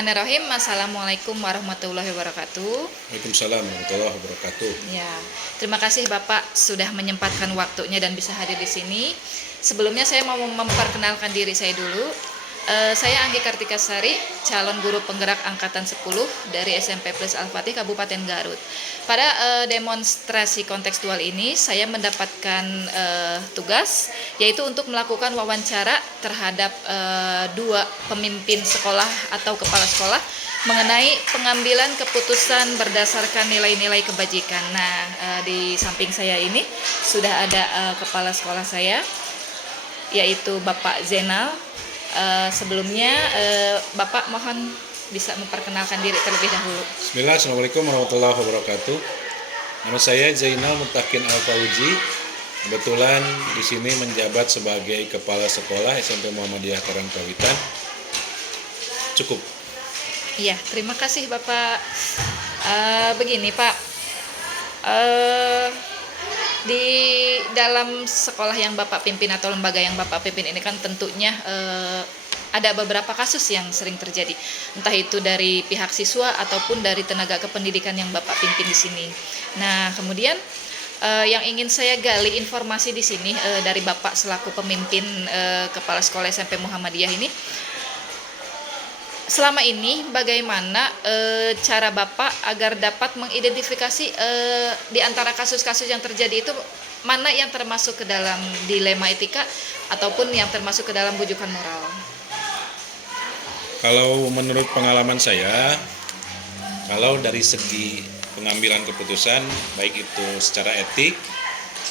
Bismillahirrahmanirrahim. Assalamualaikum warahmatullahi wabarakatuh. Waalaikumsalam warahmatullahi wabarakatuh. Ya, terima kasih Bapak sudah menyempatkan waktunya dan bisa hadir di sini. Sebelumnya saya mau memperkenalkan diri saya dulu. Saya Anggi Kartika Sari, calon guru penggerak angkatan 10 dari SMP Plus Al-Fatih Kabupaten Garut. Pada demonstrasi kontekstual ini saya mendapatkan tugas yaitu untuk melakukan wawancara terhadap dua pemimpin sekolah atau kepala sekolah mengenai pengambilan keputusan berdasarkan nilai-nilai kebajikan. Nah, di samping saya ini sudah ada kepala sekolah saya yaitu Bapak Zainal. Sebelumnya Bapak mohon bisa memperkenalkan diri terlebih dahulu. Bismillah, Assalamualaikum warahmatullahi wabarakatuh. Nama saya Zainal Mutakin Al-Fauzi. Kebetulan di sini menjabat sebagai kepala sekolah SMP Muhammadiyah Karangkawitan. Cukup. Iya, terima kasih Bapak. Begini Pak, di dalam sekolah yang Bapak pimpin atau lembaga yang Bapak pimpin ini kan tentunya ada beberapa kasus yang sering terjadi, entah itu dari pihak siswa ataupun dari tenaga kependidikan yang Bapak pimpin di sini. Nah, kemudian yang ingin saya gali informasi di sini dari Bapak selaku pemimpin kepala sekolah SMP Muhammadiyah ini, selama ini bagaimana cara Bapak agar dapat mengidentifikasi di antara kasus-kasus yang terjadi itu mana yang termasuk ke dalam dilema etika ataupun yang termasuk ke dalam bujukan moral? Kalau menurut pengalaman saya, kalau dari segi pengambilan keputusan, baik itu secara etik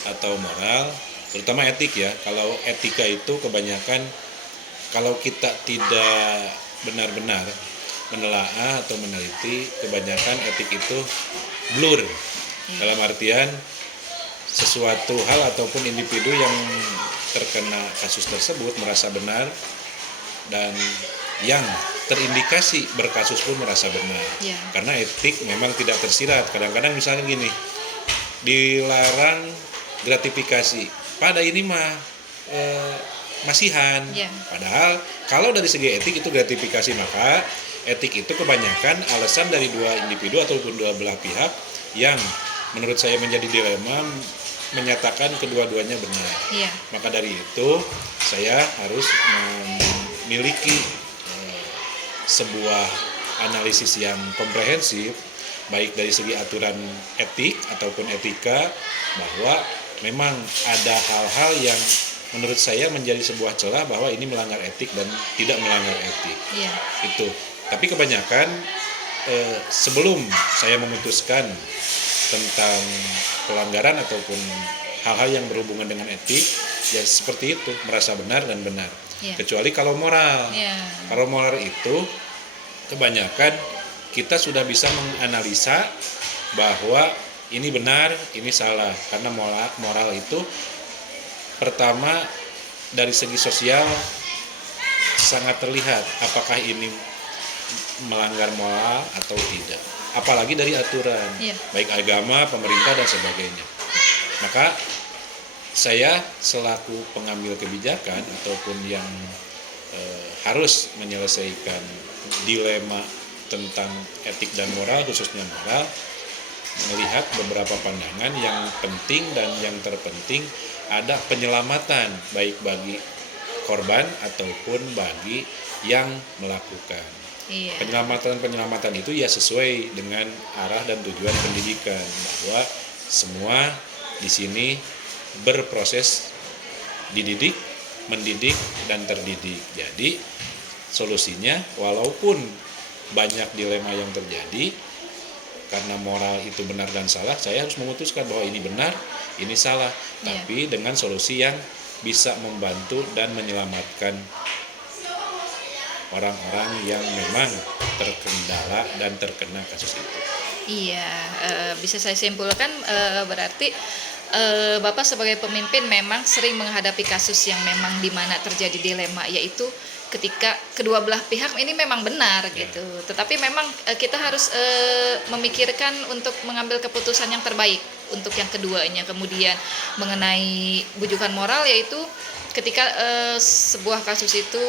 atau moral, terutama etik ya, kalau etika itu kebanyakan kalau kita tidak benar-benar menelaah atau meneliti, kebanyakan etik itu blur. Dalam artian sesuatu hal ataupun individu yang terkena kasus tersebut merasa benar dan yang terindikasi berkasus pun merasa benar. Karena etik memang tidak tersirat. Kadang-kadang misalnya gini, dilarang gratifikasi. Pada ini mah masihan. Padahal kalau dari segi etik itu gratifikasi, maka etik itu kebanyakan alasan dari dua individu ataupun dua belah pihak yang menurut saya menjadi dilema menyatakan kedua-duanya benar. Maka dari itu saya harus memiliki sebuah analisis yang komprehensif baik dari segi aturan etik ataupun etika, bahwa memang ada hal-hal yang menurut saya menjadi sebuah celah bahwa ini melanggar etik dan tidak melanggar etik. Itu. Tapi kebanyakan sebelum saya memutuskan tentang pelanggaran ataupun hal-hal yang berhubungan dengan etik, ya seperti itu, merasa benar dan benar. Kecuali kalau moral. Kalau moral itu kebanyakan kita sudah bisa menganalisa bahwa ini benar, ini salah. Karena moral itu pertama dari segi sosial sangat terlihat apakah ini melanggar moral atau tidak. Apalagi dari aturan, baik agama, pemerintah dan sebagainya. Maka saya selaku pengambil kebijakan ataupun yang harus menyelesaikan dilema tentang etik dan moral, khususnya moral, melihat beberapa pandangan yang penting dan yang terpenting ada penyelamatan baik bagi korban ataupun bagi yang melakukan. Penyelamatan itu ya sesuai dengan arah dan tujuan pendidikan, bahwa semua di sini berproses dididik, mendidik dan terdidik. Jadi solusinya walaupun banyak dilema yang terjadi karena moral itu benar dan salah, saya harus memutuskan bahwa ini benar, ini salah, tapi dengan solusi yang bisa membantu dan menyelamatkan orang-orang yang memang terkendala dan terkena kasus itu. Bisa saya simpulkan berarti Bapak sebagai pemimpin memang sering menghadapi kasus yang memang di mana terjadi dilema, yaitu ketika kedua belah pihak ini memang benar gitu. Tetapi memang kita harus memikirkan untuk mengambil keputusan yang terbaik. untuk yang keduanya. Kemudian mengenai bujukan moral, yaitu ketika sebuah kasus itu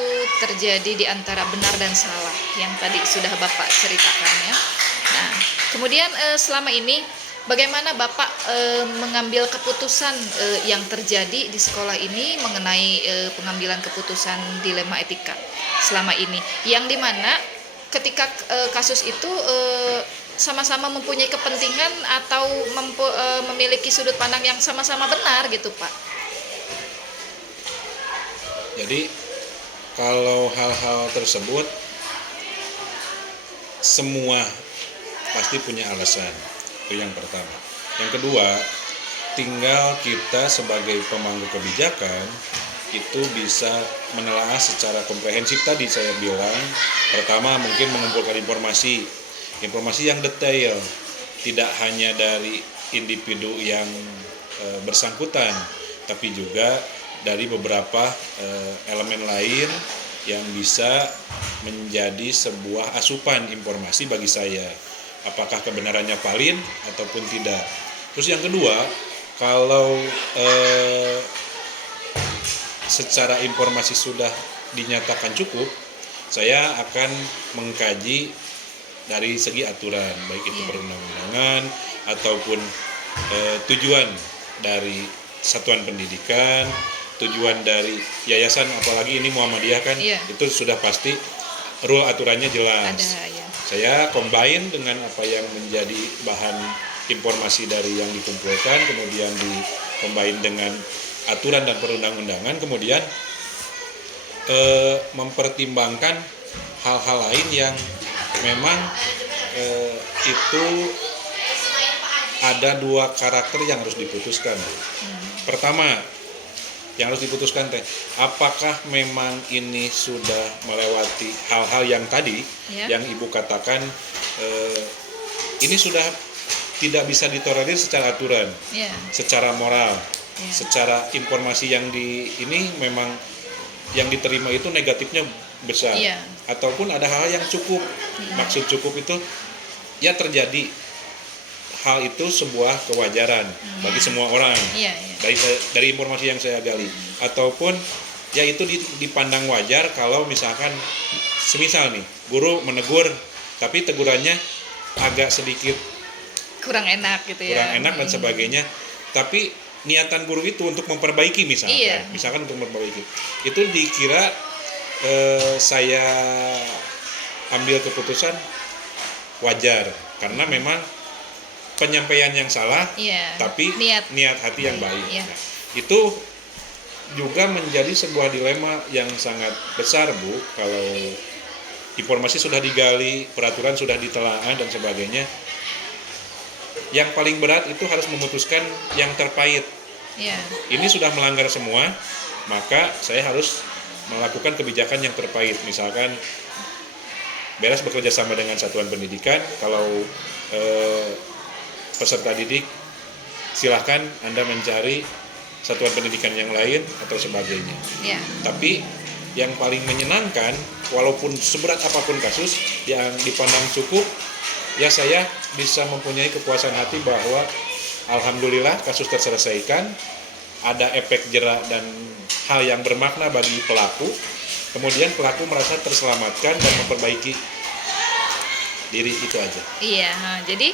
terjadi di antara benar dan salah yang tadi sudah Bapak ceritakan ya. Nah, kemudian selama ini bagaimana Bapak mengambil keputusan yang terjadi di sekolah ini mengenai pengambilan keputusan dilema etika selama ini, yang dimana ketika kasus itu sama-sama mempunyai kepentingan atau memiliki sudut pandang yang sama-sama benar gitu Pak? Jadi kalau hal-hal tersebut semua pasti punya alasan. Itu yang pertama. Yang kedua, tinggal kita sebagai pemangku kebijakan itu bisa menelaah secara komprehensif. Tadi saya bilang, pertama mungkin mengumpulkan informasi yang detail, tidak hanya dari individu yang bersangkutan, tapi juga dari beberapa elemen lain yang bisa menjadi sebuah asupan informasi bagi saya. Apakah kebenarannya valid ataupun tidak. Terus yang kedua, kalau secara informasi sudah dinyatakan cukup, saya akan mengkaji dari segi aturan, baik itu perundang-undangan ataupun tujuan dari satuan pendidikan, tujuan dari yayasan, apalagi ini Muhammadiyah kan, itu sudah pasti rule aturannya jelas. Ada, ya. Saya combine dengan apa yang menjadi bahan informasi dari yang dikumpulkan, kemudian di-combine dengan aturan dan perundang-undangan, kemudian mempertimbangkan hal-hal lain yang memang itu ada dua karakter yang harus diputuskan. Pertama, yang harus diputuskan apakah memang ini sudah melewati hal-hal yang tadi yang Ibu katakan, ini sudah tidak bisa ditolerir secara aturan, secara moral, secara informasi yang ini memang yang diterima itu negatifnya besar, ataupun ada hal yang cukup. Maksud cukup itu ya terjadi hal itu sebuah kewajaran bagi semua orang, dari informasi yang saya gali, ataupun ya itu dipandang wajar kalau misalkan semisal nih guru menegur tapi tegurannya agak sedikit kurang enak gitu ya, kurang enak dan sebagainya, tapi niatan guru itu untuk memperbaiki misalkan untuk memperbaiki itu dikira saya ambil keputusan wajar karena memang penyampaian yang salah, tapi niat hati yang baik. Nah, itu juga menjadi sebuah dilema yang sangat besar, Bu. Kalau informasi sudah digali, peraturan sudah ditelaah dan sebagainya, yang paling berat itu harus memutuskan yang terpahit. Ini sudah melanggar semua, maka saya harus melakukan kebijakan yang terpahit. Misalkan beres bekerja sama dengan satuan pendidikan, kalau peserta didik silahkan Anda mencari satuan pendidikan yang lain atau sebagainya. Tapi yang paling menyenangkan, walaupun seberat apapun kasus yang dipandang cukup, ya saya bisa mempunyai kepuasan hati bahwa alhamdulillah kasus terselesaikan, ada efek jerak dan hal yang bermakna bagi pelaku, kemudian pelaku merasa terselamatkan dan memperbaiki diri, itu aja. Jadi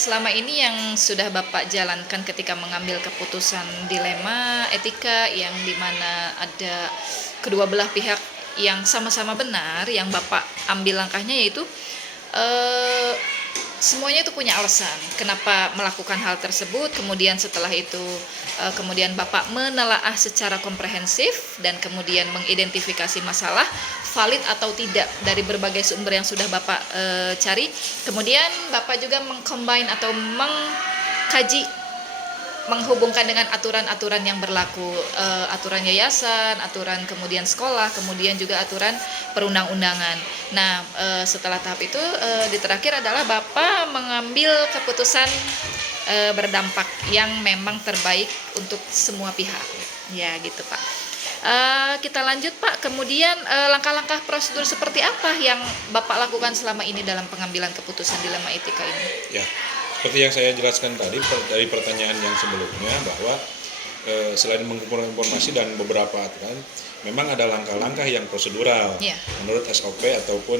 selama ini yang sudah Bapak jalankan ketika mengambil keputusan dilema etika yang dimana ada kedua belah pihak yang sama-sama benar, yang Bapak ambil langkahnya yaitu semuanya itu punya alasan kenapa melakukan hal tersebut. Kemudian setelah itu kemudian Bapak menelaah secara komprehensif dan kemudian mengidentifikasi masalah valid atau tidak dari berbagai sumber yang sudah Bapak cari. Kemudian Bapak juga mengcombine atau mengkaji, menghubungkan dengan aturan-aturan yang berlaku, aturan yayasan, aturan kemudian sekolah, kemudian juga aturan perundang-undangan. Nah, setelah tahap itu di terakhir adalah Bapak mengambil keputusan berdampak yang memang terbaik untuk semua pihak. Ya, gitu Pak. Kita lanjut Pak, kemudian langkah-langkah prosedur seperti apa yang Bapak lakukan selama ini dalam pengambilan keputusan dilema etika ini? Ya, seperti yang saya jelaskan tadi dari pertanyaan yang sebelumnya bahwa selain mengumpulkan informasi dan beberapa aturan, memang ada langkah-langkah yang prosedural Iya. menurut SOP ataupun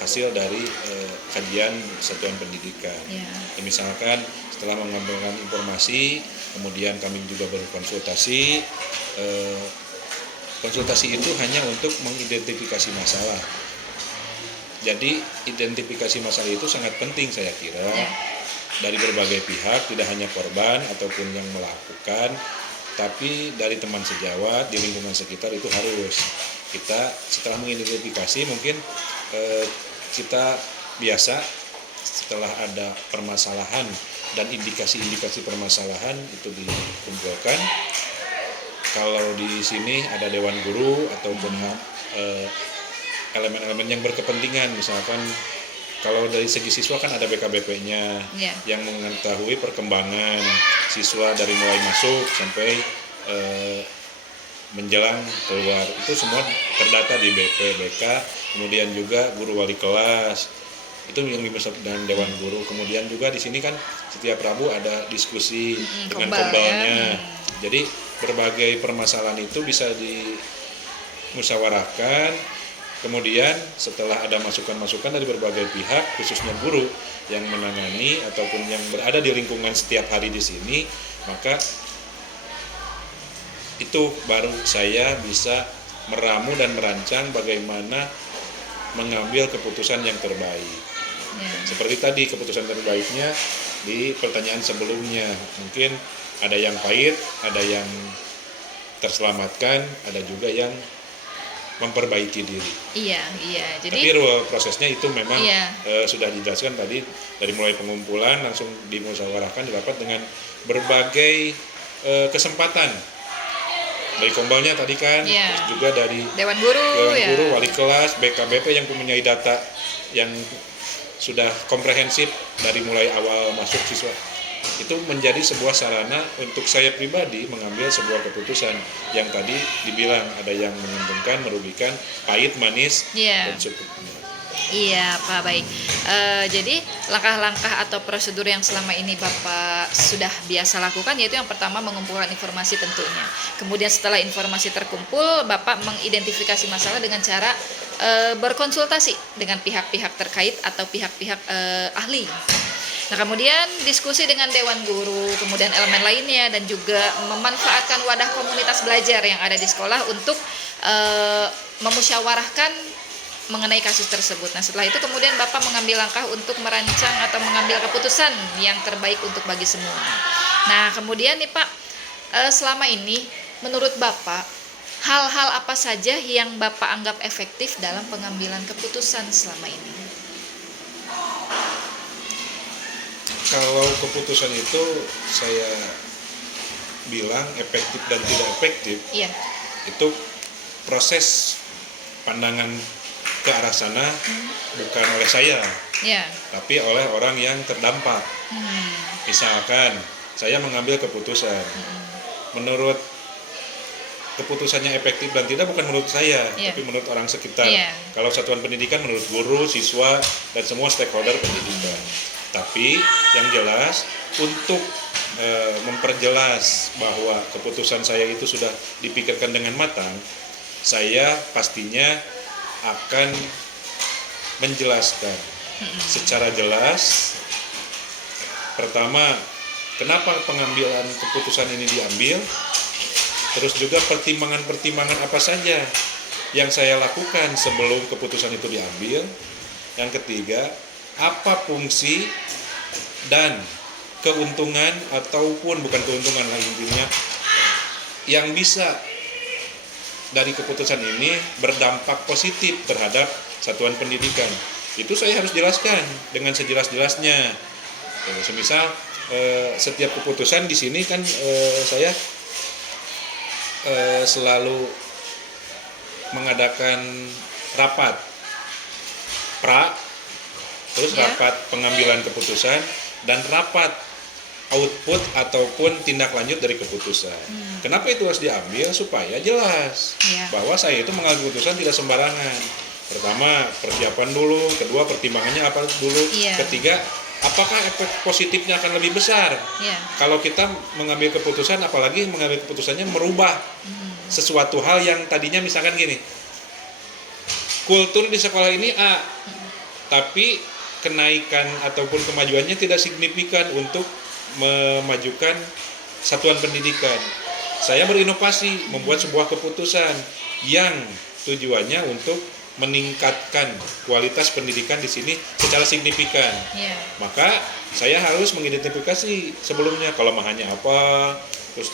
hasil dari kajian satuan pendidikan. Iya. Misalkan setelah mengumpulkan informasi, kemudian kami juga berkonsultasi. Konsultasi itu hanya untuk mengidentifikasi masalah. Jadi identifikasi masalah itu sangat penting saya kira. Ya. Dari berbagai pihak, tidak hanya korban ataupun yang melakukan, tapi dari teman sejawat di lingkungan sekitar itu harus. Kita setelah mengidentifikasi mungkin kita biasa setelah ada permasalahan dan indikasi-indikasi permasalahan itu dikumpulkan. Kalau di sini ada dewan guru ataupun elemen-elemen yang berkepentingan, misalkan kalau dari segi siswa kan ada BKBP-nya Ya. yang mengetahui perkembangan siswa dari mulai masuk sampai menjelang keluar, itu semua terdata di BP, BK, kemudian juga guru wali kelas itu yang dimaksud dengan dewan guru. Kemudian juga di sini kan setiap Rabu ada diskusi dengan Kembal, kembalnya. ya. Jadi berbagai permasalahan itu bisa dimusyawarahkan. Kemudian setelah ada masukan-masukan dari berbagai pihak, khususnya guru yang menangani ataupun yang berada di lingkungan setiap hari di sini, maka itu baru saya bisa meramu dan merancang bagaimana mengambil keputusan yang terbaik. Ya. Seperti tadi keputusan terbaiknya di pertanyaan sebelumnya, mungkin ada yang pahit, ada yang terselamatkan, ada juga yang memperbaiki diri. Iya. Tapi Jadi prosesnya itu memang Iya. sudah dijelaskan tadi, dari mulai pengumpulan langsung dimusyawarahkan di rapat dengan berbagai kesempatan. Dari kombalnya tadi kan, Iya. terus juga dari dewan guru dewan ya. guru, wali kelas, BKBP yang mempunyai data yang sudah komprehensif dari mulai awal masuk siswa. Itu menjadi sebuah sarana untuk saya pribadi mengambil sebuah keputusan yang tadi dibilang ada yang menguntungkan, merugikan, pahit, manis, Iya. dan cukup. Iya, Pak, baik. Jadi langkah-langkah atau prosedur yang selama ini Bapak sudah biasa lakukan yaitu yang pertama mengumpulkan informasi tentunya. Kemudian setelah informasi terkumpul, Bapak mengidentifikasi masalah dengan cara berkonsultasi dengan pihak-pihak terkait atau pihak-pihak ahli. Nah, kemudian diskusi dengan dewan guru, kemudian elemen lainnya, dan juga memanfaatkan wadah komunitas belajar yang ada di sekolah untuk memusyawarahkan mengenai kasus tersebut. Nah, setelah itu kemudian Bapak mengambil langkah untuk merancang atau mengambil keputusan yang terbaik untuk bagi semua. Nah, kemudian nih Pak, selama ini menurut Bapak, hal-hal apa saja yang Bapak anggap efektif dalam pengambilan keputusan selama ini? Kalau keputusan itu saya bilang efektif dan tidak efektif, Iya. itu proses pandangan ke arah sana bukan oleh saya, Ya. tapi oleh orang yang terdampak. Misalkan saya mengambil keputusan, menurut keputusannya efektif dan tidak bukan menurut saya, Iya. tapi menurut orang sekitar. Iya. Kalau satuan pendidikan menurut guru, siswa, dan semua stakeholder pendidikan. Tapi yang jelas untuk memperjelas bahwa keputusan saya itu sudah dipikirkan dengan matang, saya pastinya akan menjelaskan secara jelas. Pertama, kenapa pengambilan keputusan ini diambil, terus juga pertimbangan-pertimbangan apa saja yang saya lakukan sebelum keputusan itu diambil. Yang ketiga, apa fungsi dan keuntungan ataupun bukan keuntungan lah intinya yang bisa dari keputusan ini berdampak positif terhadap satuan pendidikan. Itu saya harus jelaskan dengan sejelas-jelasnya. Semisal setiap keputusan di sini kan saya selalu mengadakan rapat terus Ya. rapat pengambilan keputusan dan rapat output ataupun tindak lanjut dari keputusan. Kenapa itu harus diambil? Supaya jelas Ya. bahwa saya itu mengambil keputusan tidak sembarangan. Pertama, persiapan dulu, kedua pertimbangannya apa dulu, Iya. ketiga apakah efek positifnya akan lebih besar Ya. kalau kita mengambil keputusan, apalagi mengambil keputusannya merubah sesuatu hal yang tadinya misalkan gini, kultur di sekolah ini A, tapi kenaikan ataupun kemajuannya tidak signifikan untuk memajukan satuan pendidikan. Saya berinovasi, membuat sebuah keputusan yang tujuannya untuk meningkatkan kualitas pendidikan di sini secara signifikan. Ya. Maka saya harus mengidentifikasi sebelumnya kelemahannya apa, terus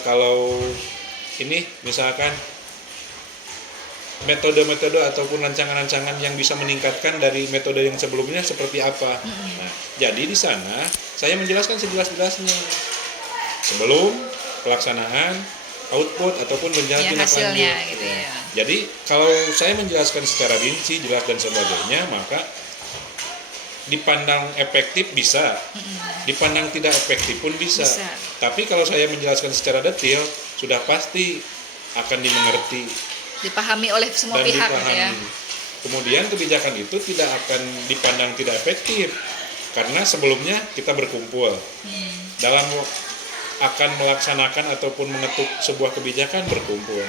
kalau ini misalkan metode-metode ataupun rancangan-rancangan yang bisa meningkatkan dari metode yang sebelumnya seperti apa. Nah, jadi di sana saya menjelaskan sejelas-jelasnya sebelum pelaksanaan, output ataupun rencana Ya, tindak hasilnya lanjut. gitu ya. Jadi kalau saya menjelaskan secara rinci, jelas dan sebagainya, maka dipandang efektif bisa, dipandang tidak efektif pun bisa. Bisa. Tapi kalau saya menjelaskan secara detail, sudah pasti akan dimengerti Dipahami oleh semua dan pihak gitu ya. dipahami. Kemudian kebijakan itu tidak akan dipandang tidak efektif karena sebelumnya kita berkumpul dalam akan melaksanakan ataupun mengetuk sebuah kebijakan berkumpul.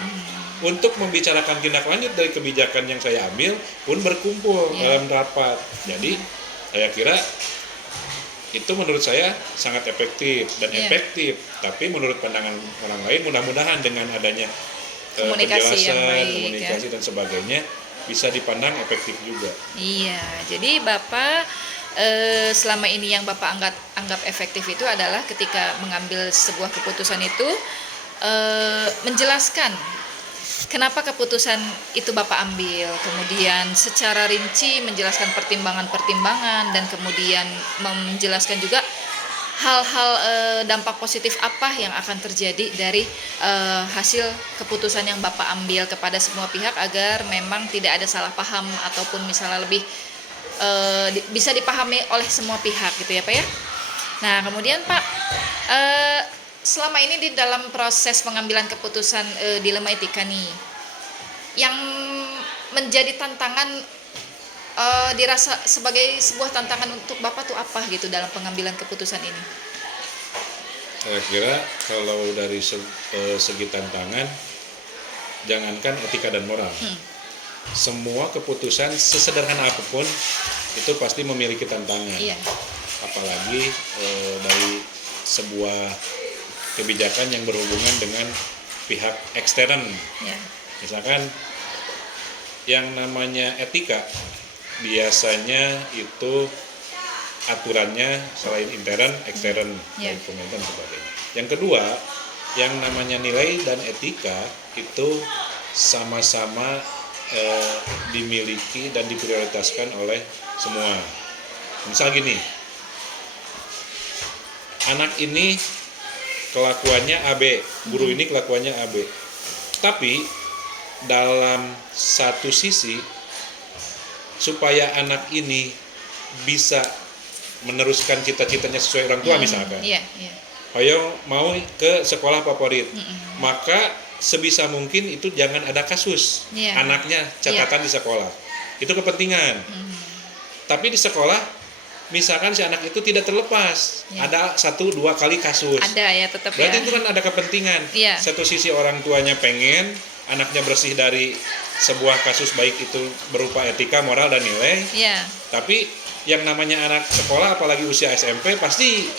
Untuk membicarakan tindak lanjut dari kebijakan yang saya ambil pun berkumpul dalam rapat. Jadi saya kira itu menurut saya sangat efektif dan efektif. Tapi menurut pandangan orang lain mudah-mudahan dengan adanya Komunikasi yang penjelasan, baik, komunikasi dan sebagainya bisa dipandang efektif juga. Iya, jadi Bapak selama ini yang Bapak anggap efektif itu adalah ketika mengambil sebuah keputusan itu menjelaskan kenapa keputusan itu Bapak ambil, kemudian secara rinci menjelaskan pertimbangan-pertimbangan dan kemudian menjelaskan juga hal-hal dampak positif apa yang akan terjadi dari hasil keputusan yang Bapak ambil kepada semua pihak agar memang tidak ada salah paham ataupun misalnya lebih bisa dipahami oleh semua pihak gitu ya Pak ya. Nah kemudian Pak, selama ini di dalam proses pengambilan keputusan dilema etika nih, yang menjadi tantangan dirasa sebagai sebuah tantangan untuk Bapak tuh apa gitu dalam pengambilan keputusan ini? Saya kira kalau dari segi tantangan, jangankan etika dan moral, semua keputusan sesederhana apapun itu pasti memiliki tantangan. Iya. Apalagi dari sebuah kebijakan yang berhubungan dengan pihak ekstern. Ya. Misalkan yang namanya etika biasanya itu aturannya selain intern, ekstern, Ya. dokumen dan sebagainya. Yang kedua, yang namanya nilai dan etika itu sama-sama dimiliki dan diprioritaskan oleh semua. Misal gini, anak ini kelakuannya AB, guru ini kelakuannya AB. Tapi dalam satu sisi supaya anak ini bisa meneruskan cita-citanya sesuai orang tua misalkan. Iya, iya. Ayo mau ke sekolah favorit. Maka sebisa mungkin itu jangan ada kasus anaknya catatan di sekolah. Itu kepentingan. Tapi di sekolah misalkan si anak itu tidak terlepas, ada 1-2 kali kasus. Ada ya tetap Berarti ya. itu kan ada kepentingan. Iya. Satu sisi orang tuanya pengen anaknya bersih dari sebuah kasus baik itu berupa etika, moral dan nilai. Iya. Tapi yang namanya anak sekolah apalagi usia SMP pasti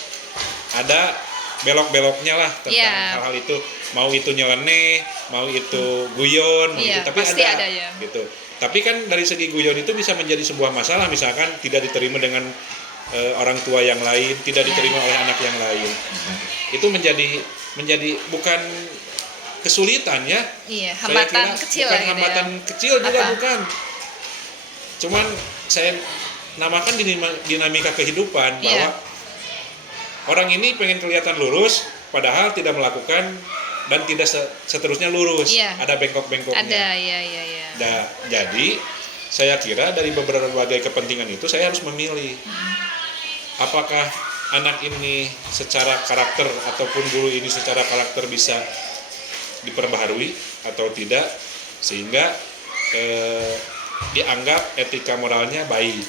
ada belok-beloknya lah tentang hal-hal itu. Mau itu nyeleneh, mau itu guyon, mau itu, tapi pasti ada ada ya. gitu. Tapi kan dari segi guyon itu bisa menjadi sebuah masalah, misalkan tidak diterima dengan orang tua yang lain, tidak diterima oleh anak yang lain. Itu menjadi bukan kesulitan ya. Iya, Saya hambatan kira kecil bukan gitu hambatan ya. kecil juga Apa? bukan. Cuman saya namakan dinamika kehidupan bahwa orang ini pengen kelihatan lurus padahal tidak melakukan dan tidak seterusnya lurus. Iya. Ada bengkok-bengkoknya. Ada, iya. Jadi saya kira dari berbagai kepentingan itu saya harus memilih. Apakah anak ini secara karakter ataupun guru ini secara karakter bisa diperbaharui atau tidak sehingga dianggap etika moralnya baik.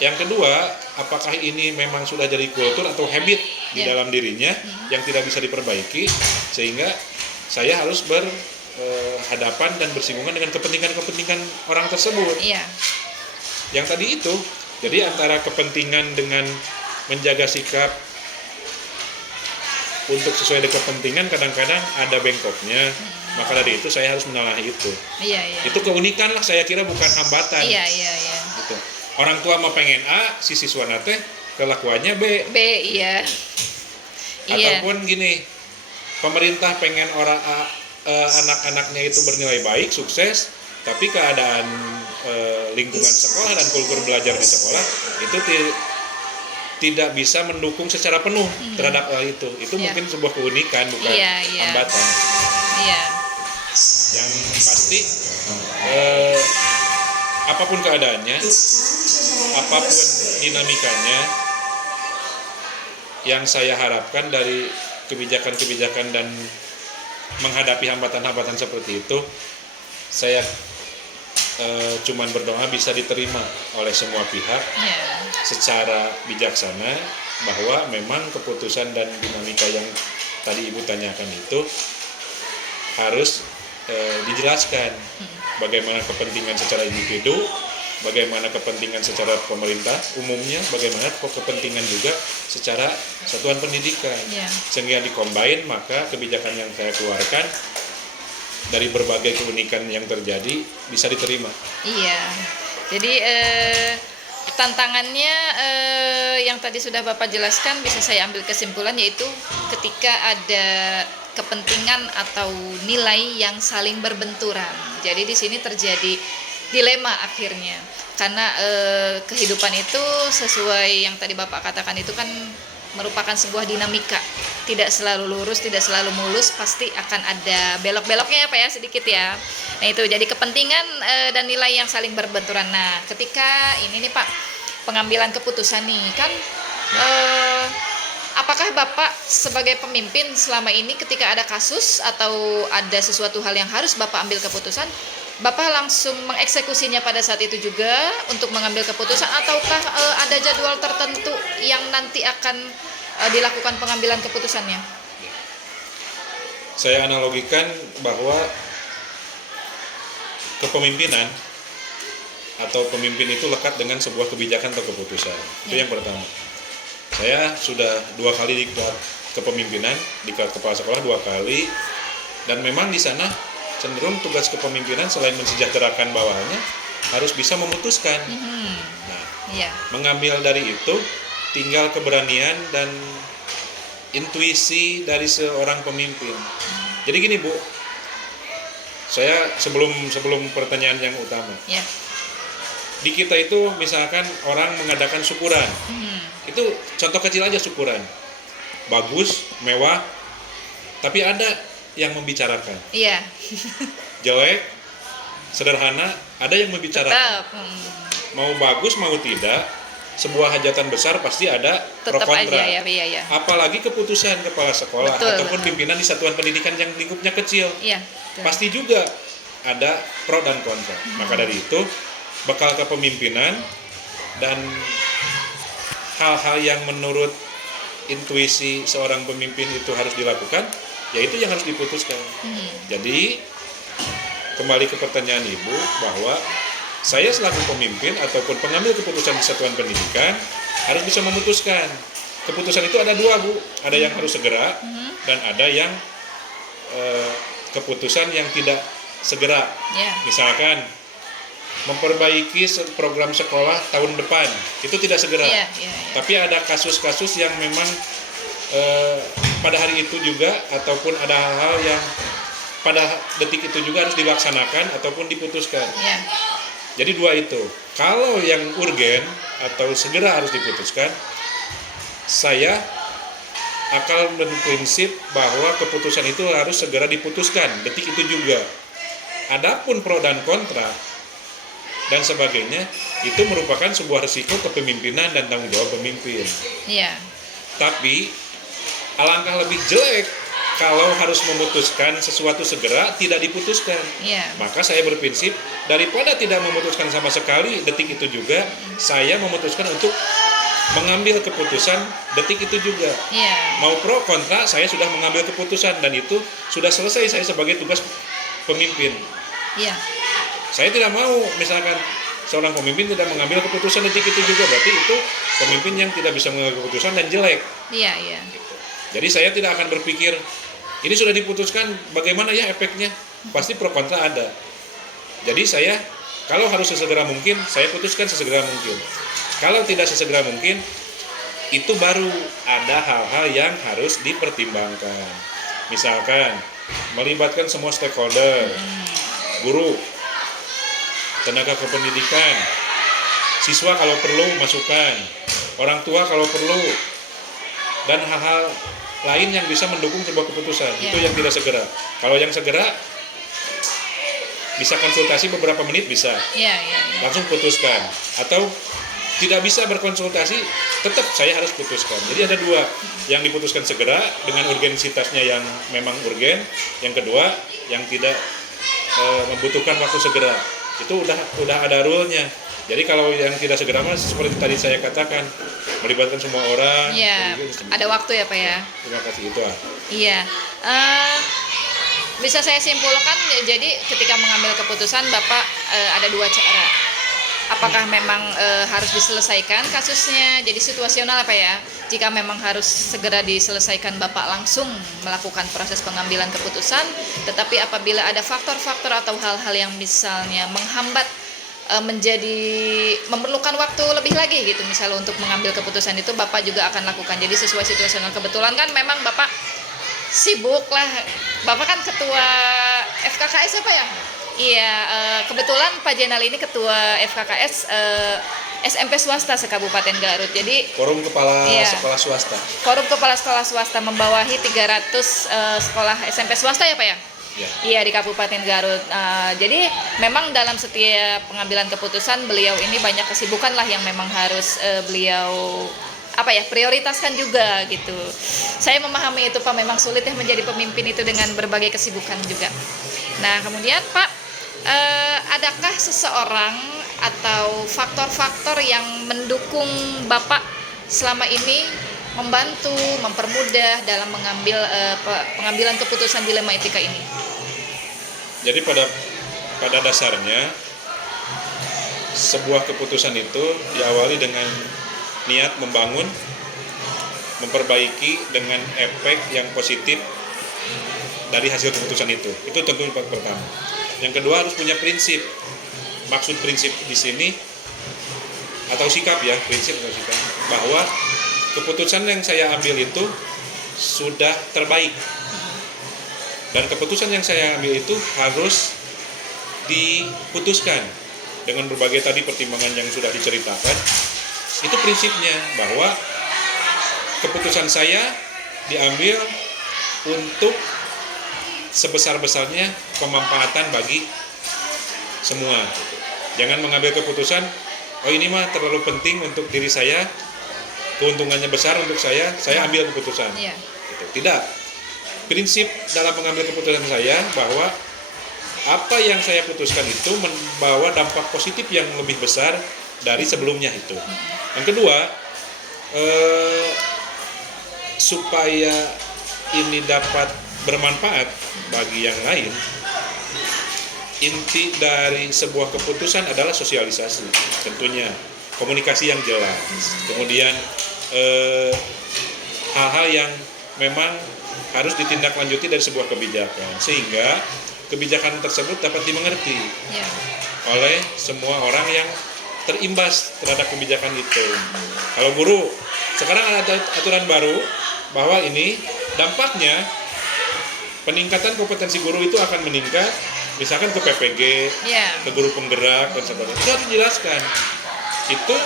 Yang kedua, apakah ini memang sudah jadi kultur atau habit di Ya. dalam dirinya yang tidak bisa diperbaiki, sehingga saya harus berhadapan dan bersinggungan dengan kepentingan-kepentingan orang tersebut. Iya. Yang tadi itu, jadi antara kepentingan dengan menjaga sikap untuk sesuai dengan kepentingan, kadang-kadang ada bengkoknya. Maka dari itu saya harus menalahi itu. Iya, iya. Itu keunikan lah, saya kira, bukan hambatan. Iya, iya, iya. Gitu. Orang tua mah pengen A, si siswa teh kelakuannya B. B, iya. Iya. Ataupun gini, pemerintah pengen anak-anaknya itu bernilai baik, sukses, tapi keadaan lingkungan sekolah dan kultur belajar di sekolah itu tidak bisa mendukung secara penuh terhadap hal itu. Itu Iya. mungkin sebuah keunikan, bukan Iya, iya. hambatan. Iya. Yang pasti apapun keadaannya, apapun dinamikanya, yang saya harapkan dari kebijakan-kebijakan dan menghadapi hambatan-hambatan seperti itu, saya cuman berdoa bisa diterima oleh semua pihak Iya. secara bijaksana, bahwa memang keputusan dan dinamika yang tadi Ibu tanyakan itu harus dijelaskan bagaimana kepentingan secara individu, bagaimana kepentingan secara pemerintah umumnya, bagaimana kepentingan juga secara satuan pendidikan. Iya. Sehingga dikombin, maka kebijakan yang saya keluarkan dari berbagai keunikan yang terjadi bisa diterima. Iya. Jadi tantangannya yang tadi sudah Bapak jelaskan, bisa saya ambil kesimpulan, yaitu ketika ada kepentingan atau nilai yang saling berbenturan. Jadi di sini terjadi dilema akhirnya, karena kehidupan itu sesuai yang tadi Bapak katakan itu kan merupakan sebuah dinamika, tidak selalu lurus, tidak selalu mulus, pasti akan ada belok-beloknya ya Pak ya, sedikit ya. Nah itu jadi kepentingan dan nilai yang saling berbenturan. Nah ketika ini nih Pak, pengambilan keputusan nih kan, apakah Bapak sebagai pemimpin selama ini ketika ada kasus atau ada sesuatu hal yang harus Bapak ambil keputusan, Bapak langsung mengeksekusinya pada saat itu juga untuk mengambil keputusan, ataukah ada jadwal tertentu yang nanti akan dilakukan pengambilan keputusannya? Saya analogikan bahwa kepemimpinan atau pemimpin itu lekat dengan sebuah kebijakan atau keputusan. Itu yang pertama. Saya sudah 2 kali diklat kepemimpinan, diklat kepala sekolah 2 kali, dan memang di sana cenderung tugas kepemimpinan selain mensejahterakan bawahannya harus bisa memutuskan. Nah, Iya. mengambil dari itu tinggal keberanian dan intuisi dari seorang pemimpin. Jadi gini Bu, saya sebelum pertanyaan yang utama, Ya. di kita itu misalkan orang mengadakan syukuran, itu contoh kecil aja syukuran, bagus, mewah, tapi ada yang membicarakan, Iya. jelek, sederhana, ada yang membicarakan. Tetap. Mau bagus mau tidak, sebuah hajatan besar pasti ada pro Tetap kontra. aja ya, iya. Apalagi keputusan kepala sekolah Betul, ataupun betul. pimpinan di satuan pendidikan yang lingkupnya kecil, Iya. Betul. pasti juga ada pro dan kontra. Maka dari itu, bekal kepemimpinan dan hal-hal yang menurut intuisi seorang pemimpin itu harus dilakukan, yaitu yang harus diputuskan. Jadi kembali ke pertanyaan Ibu, bahwa saya selaku pemimpin ataupun pengambil keputusan di satuan pendidikan harus bisa memutuskan. Keputusan itu ada 2 Bu, ada yang harus segera dan ada yang keputusan yang tidak segera. Ya. Misalkan memperbaiki program sekolah tahun depan, itu tidak segera. Iya. Tapi ada kasus-kasus yang memang pada hari itu juga, ataupun ada hal-hal yang pada detik itu juga harus dilaksanakan ataupun diputuskan. Iya. Jadi 2 itu. Kalau yang urgen atau segera harus diputuskan, saya akan berprinsip bahwa keputusan itu harus segera diputuskan detik itu juga. Adapun pro dan kontra dan sebagainya, itu merupakan sebuah risiko kepemimpinan dan tanggung jawab pemimpin. Iya. Tapi alangkah lebih jelek kalau harus memutuskan sesuatu segera tidak diputuskan. Iya. Maka saya berprinsip daripada tidak memutuskan sama sekali detik itu juga, saya memutuskan untuk mengambil keputusan detik itu juga. Iya. Mau pro kontra, saya sudah mengambil keputusan dan itu sudah selesai saya sebagai tugas pemimpin. Iya. Saya tidak mau misalkan seorang pemimpin tidak mengambil keputusan detik itu juga, berarti itu pemimpin yang tidak bisa mengambil keputusan dan jelek. Iya, iya. Gitu. Jadi saya tidak akan berpikir ini sudah diputuskan bagaimana ya efeknya, pasti pro kontra ada. Jadi saya kalau harus sesegera mungkin, saya putuskan sesegera mungkin. Kalau tidak sesegera mungkin, itu baru ada hal-hal yang harus dipertimbangkan. Misalkan melibatkan semua stakeholder, guru, tenaga kependidikan, siswa kalau perlu masukan, orang tua kalau perlu, dan hal-hal lain yang bisa mendukung sebuah keputusan. Ya. Itu yang tidak segera. Kalau yang segera bisa konsultasi beberapa menit bisa, Iya, iya, iya. langsung putuskan. Atau tidak bisa berkonsultasi, tetap saya harus putuskan. Jadi ada dua, yang diputuskan segera dengan urgensitasnya yang memang urgen, yang kedua yang tidak membutuhkan waktu segera. Itu udah ada rule-nya. Jadi kalau yang tidak segera mas seperti tadi saya katakan, melibatkan semua orang. Iya. Ada waktu ya, Pak ya. Terima kasih itu. Iya. Bisa saya simpulkan, jadi ketika mengambil keputusan Bapak ada dua cara. Apakah memang harus diselesaikan kasusnya, jadi situasional apa ya? Jika memang harus segera diselesaikan, Bapak langsung melakukan proses pengambilan keputusan. Tetapi apabila ada faktor-faktor atau hal-hal yang misalnya menghambat, memerlukan waktu lebih lagi gitu, misalnya untuk mengambil keputusan itu, Bapak juga akan lakukan. Jadi sesuai situasional. Kebetulan kan memang Bapak sibuk lah. Bapak kan ketua FKKS apa ya? Iya, kebetulan Pak Jenal ini ketua FKKS SMP swasta se-Kabupaten Garut. Jadi Forum Kepala Iya. Sekolah Swasta. Forum Kepala Sekolah Swasta membawahi 300 sekolah SMP swasta ya Pak ya? Ya. Iya, di Kabupaten Garut. Jadi memang dalam setiap pengambilan keputusan beliau ini banyak kesibukan lah yang memang harus beliau prioritaskan juga gitu. Saya memahami itu Pak, memang sulit ya menjadi pemimpin itu dengan berbagai kesibukan juga. Nah kemudian Pak, adakah seseorang atau faktor-faktor yang mendukung Bapak selama ini membantu, mempermudah dalam mengambil pengambilan keputusan dilema etika ini? Jadi pada dasarnya sebuah keputusan itu diawali dengan niat membangun, memperbaiki dengan efek yang positif dari hasil keputusan itu. Itu tentu yang pertama. Yang kedua harus punya prinsip. Maksud prinsip di sini atau sikap ya, prinsip atau sikap, bahwa keputusan yang saya ambil itu sudah terbaik. Dan keputusan yang saya ambil itu harus diputuskan dengan berbagai tadi pertimbangan yang sudah diceritakan. Itu prinsipnya, bahwa keputusan saya diambil untuk sebesar-besarnya pemanfaatan bagi semua. Jangan mengambil keputusan, oh ini mah terlalu penting untuk diri saya, keuntungannya besar untuk saya ambil keputusan. Iya. Gitu. Tidak. Prinsip dalam mengambil keputusan saya bahwa apa yang saya putuskan itu membawa dampak positif yang lebih besar dari sebelumnya itu. Yang kedua, supaya ini dapat bermanfaat bagi yang lain, inti dari sebuah keputusan adalah sosialisasi, tentunya komunikasi yang jelas, kemudian hal-hal yang memang harus ditindaklanjuti dari sebuah kebijakan, sehingga kebijakan tersebut dapat dimengerti Ya. oleh semua orang yang terimbas terhadap kebijakan itu. Kalau guru, sekarang ada aturan baru bahwa ini dampaknya peningkatan kompetensi guru itu akan meningkat, misalkan ke PPG, Ya. ke guru penggerak dan sebagainya. Itu harus dijelaskan. Itu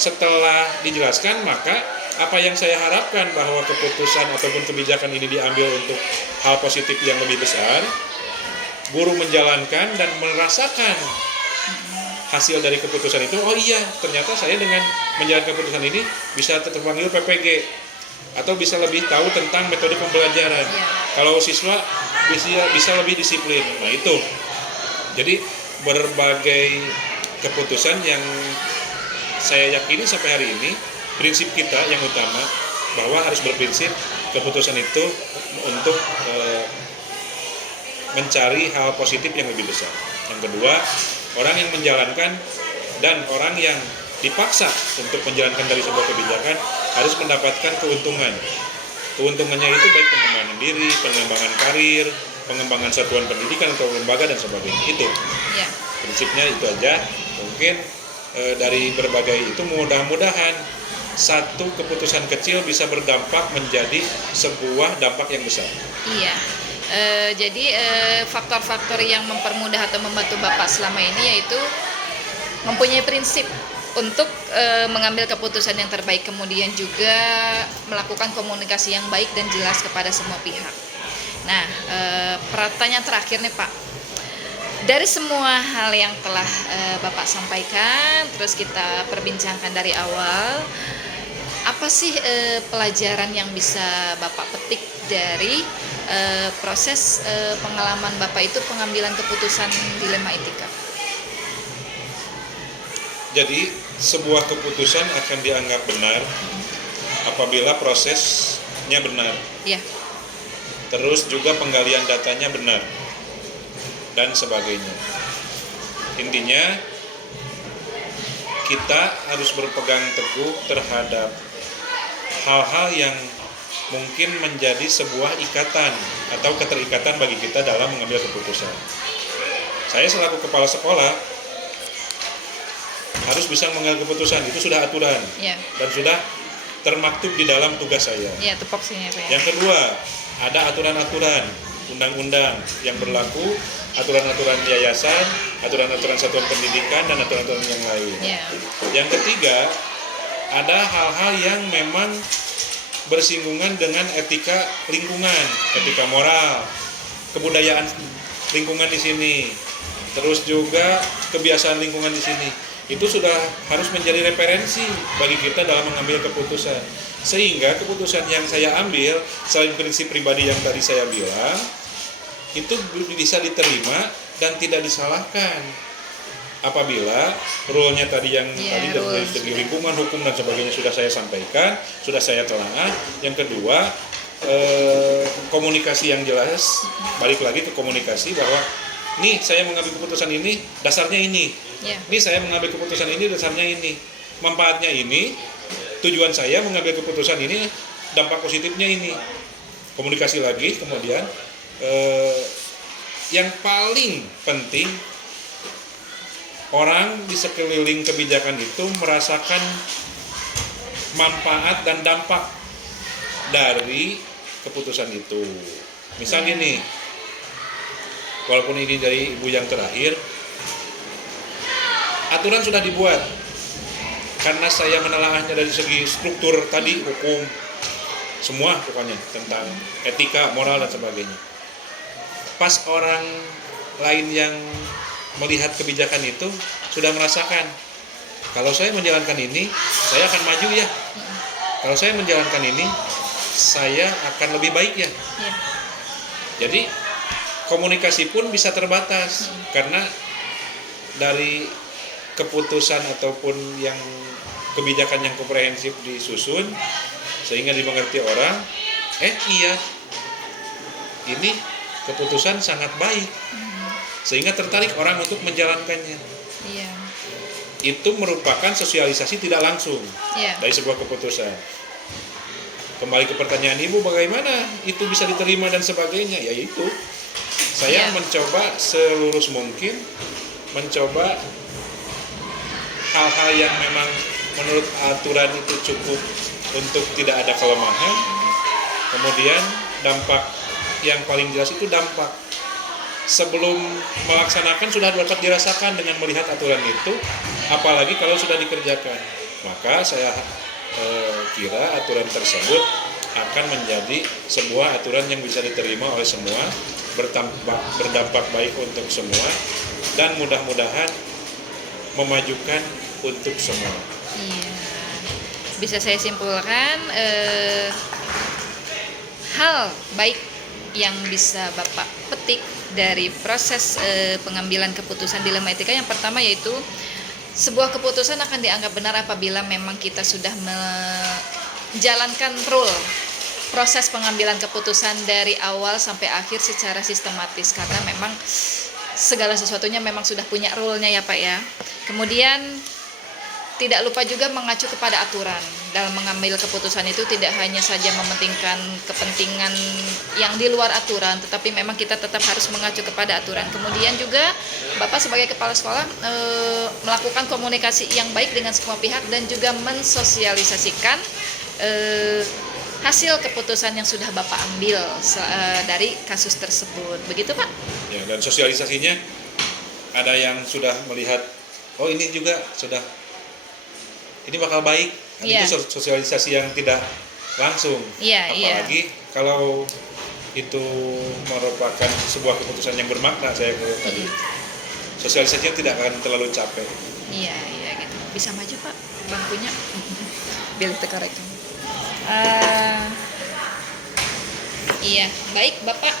setelah dijelaskan, maka apa yang saya harapkan bahwa keputusan ataupun kebijakan ini diambil untuk hal positif yang lebih besar, guru menjalankan dan merasakan hasil dari keputusan itu. Oh iya, ternyata saya dengan menjalankan keputusan ini bisa terpanggil PPG atau bisa lebih tahu tentang metode pembelajaran. Iya. Kalau siswa bisa lebih disiplin. Nah itu. Jadi berbagai keputusan yang saya yakini sampai hari ini, prinsip kita yang utama bahwa harus berprinsip keputusan itu untuk mencari hal positif yang lebih besar. Yang kedua, orang yang menjalankan dan orang yang dipaksa untuk menjalankan dari sebuah kebijakan harus mendapatkan keuntungan. Keuntungannya itu baik pengembangan diri, pengembangan karir, pengembangan satuan pendidikan atau lembaga dan sebagainya. Itu Ya. prinsipnya itu aja. Mungkin dari berbagai itu mudah-mudahan satu keputusan kecil bisa berdampak menjadi sebuah dampak yang besar. Iya. Jadi faktor-faktor yang mempermudah atau membantu Bapak selama ini yaitu mempunyai prinsip untuk mengambil keputusan yang terbaik, kemudian juga melakukan komunikasi yang baik dan jelas kepada semua pihak. Nah, pertanyaan terakhir nih Pak, dari semua hal yang telah Bapak sampaikan, terus kita perbincangkan dari awal, apa sih pelajaran yang bisa Bapak petik dari proses pengalaman Bapak itu pengambilan keputusan dilema etika? Jadi sebuah keputusan akan dianggap benar apabila prosesnya benar, Ya, terus juga penggalian datanya benar dan sebagainya. Intinya kita harus berpegang teguh terhadap hal-hal yang mungkin menjadi sebuah ikatan atau keterikatan bagi kita dalam mengambil keputusan. Saya selaku kepala sekolah harus bisa mengambil keputusan, itu sudah aturan ya, dan sudah termaktub di dalam tugas saya. ya, tupoksinya Pak ya. Yang kedua, ada aturan-aturan undang-undang yang berlaku, aturan-aturan yayasan, aturan-aturan satuan pendidikan, dan aturan-aturan yang lain. Ya, Yang ketiga, ada hal-hal yang memang bersinggungan dengan etika lingkungan, etika moral, kebudayaan lingkungan di sini, terus juga kebiasaan lingkungan di sini. Itu sudah harus menjadi referensi bagi kita dalam mengambil keputusan. Sehingga keputusan yang saya ambil, selain prinsip pribadi yang tadi saya bilang, itu bisa diterima dan tidak disalahkan. Apabila rule-nya tadi yang tadi dari segi lingkungan, hukum dan sebagainya sudah saya sampaikan, sudah saya telah. Yang kedua, komunikasi yang jelas, balik lagi ke komunikasi bahwa nih saya mengambil keputusan ini, dasarnya ini. ya, Nih saya mengambil keputusan ini, dasarnya ini. Manfaatnya ini, tujuan saya mengambil keputusan ini, dampak positifnya ini. Komunikasi lagi, kemudian yang paling penting, orang di sekeliling kebijakan itu merasakan manfaat dan dampak dari keputusan itu. Misalnya nih, walaupun ini dari ibu yang terakhir, aturan sudah dibuat. Karena saya menelaahnya dari segi struktur tadi, hukum, semua pokoknya tentang etika, moral dan sebagainya. Pas orang lain yang melihat kebijakan itu sudah merasakan, kalau saya menjalankan ini, saya akan maju ya. Kalau saya menjalankan ini, saya akan lebih baik ya. ya, Jadi komunikasi pun bisa terbatas karena dari keputusan ataupun yang kebijakan yang komprehensif disusun sehingga dimengerti orang, iya, ini keputusan sangat baik, sehingga tertarik orang untuk menjalankannya. iya, Itu merupakan sosialisasi tidak langsung ya, dari sebuah keputusan. Kembali ke pertanyaan ibu, bagaimana itu bisa diterima dan sebagainya, yaitu saya Ya. mencoba selurus mungkin, mencoba hal-hal yang memang menurut aturan itu cukup untuk tidak ada kelemahan. Kemudian dampak yang paling jelas itu dampak sebelum melaksanakan sudah dapat dirasakan dengan melihat aturan itu, apalagi kalau sudah dikerjakan. Maka saya kira aturan tersebut akan menjadi sebuah aturan yang bisa diterima oleh semua, berdampak baik untuk semua, dan mudah-mudahan memajukan untuk semua. iya. Bisa saya simpulkan hal baik yang bisa Bapak petik dari proses pengambilan keputusan dilema etika. Yang pertama yaitu sebuah keputusan akan dianggap benar apabila memang kita sudah menjalankan rule proses pengambilan keputusan dari awal sampai akhir secara sistematis, karena memang segala sesuatunya memang sudah punya rule-nya ya Pak ya. Kemudian tidak lupa juga mengacu kepada aturan. Dalam mengambil keputusan itu tidak hanya saja mementingkan kepentingan yang di luar aturan, tetapi memang kita tetap harus mengacu kepada aturan. Kemudian juga Bapak sebagai kepala sekolah melakukan komunikasi yang baik dengan semua pihak dan juga mensosialisasikan hasil keputusan yang sudah Bapak ambil dari kasus tersebut. Begitu Pak? Ya, dan sosialisasinya ada yang sudah melihat, oh ini juga sudah, ini bakal baik. Iya. Itu sosialisasi yang tidak langsung. Iya, Apalagi kalau itu merupakan sebuah keputusan yang bermakna, saya kira tadi. Sosialisasinya tidak akan terlalu capek. Iya gitu. Bisa maju Pak bangkunya. Biar tekarek. Iya, baik Bapak.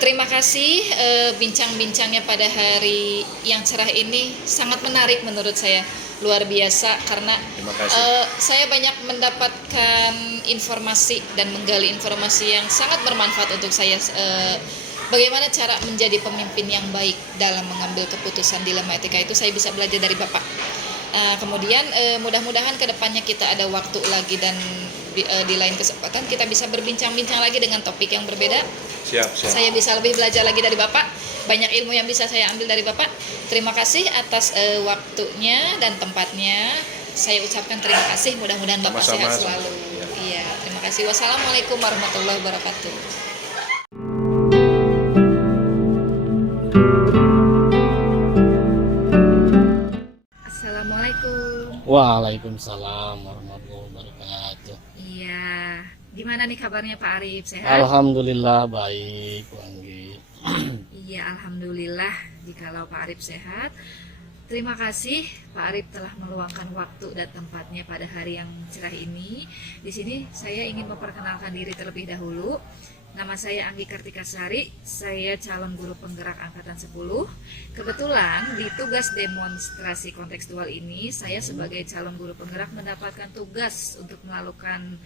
Terima kasih bincang-bincangnya pada hari yang cerah ini, sangat menarik menurut saya, luar biasa, karena Terima kasih. saya banyak mendapatkan informasi dan menggali informasi yang sangat bermanfaat untuk saya. Bagaimana cara menjadi pemimpin yang baik dalam mengambil keputusan dilema etika itu saya bisa belajar dari Bapak. Kemudian mudah-mudahan kedepannya kita ada waktu lagi dan di lain kesempatan kita bisa berbincang-bincang lagi dengan topik yang berbeda. Siap. Saya bisa lebih belajar lagi dari Bapak. Banyak ilmu yang bisa saya ambil dari Bapak. Terima kasih atas waktunya dan tempatnya. Saya ucapkan terima kasih. Mudah-mudahan Bapak Sama-sama. sehat selalu. Iya, terima kasih. Wassalamualaikum warahmatullahi wabarakatuh. Assalamualaikum. Waalaikumsalam warahmatullahi wabarakatuh. Iya, gimana nih kabarnya Pak Arif? Sehat? Alhamdulillah baik, Bu Anggi. Iya, alhamdulillah jikalau Pak Arif sehat. Terima kasih Pak Arif telah meluangkan waktu dan tempatnya pada hari yang cerah ini. Di sini saya ingin memperkenalkan diri terlebih dahulu. Nama saya Anggi Kartikasari, saya calon guru penggerak angkatan 10. Kebetulan di tugas demonstrasi kontekstual ini, saya sebagai calon guru penggerak mendapatkan tugas untuk melakukan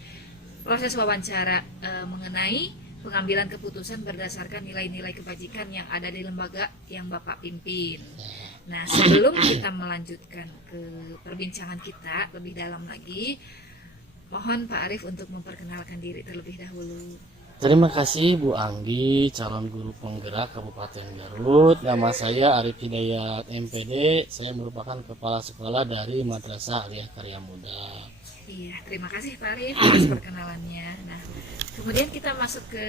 proses wawancara mengenai pengambilan keputusan berdasarkan nilai-nilai kebajikan yang ada di lembaga yang Bapak pimpin. Nah, sebelum kita melanjutkan ke perbincangan kita lebih dalam lagi, mohon Pak Arif untuk memperkenalkan diri terlebih dahulu. Terima kasih Bu Anggi, calon guru penggerak Kabupaten Garut. Nama saya Arif Hidayat MPD. Saya merupakan kepala sekolah dari Madrasah Aliyah Karya Muda. Iya, terima kasih Pak Arif atas perkenalannya. Nah, kemudian kita masuk ke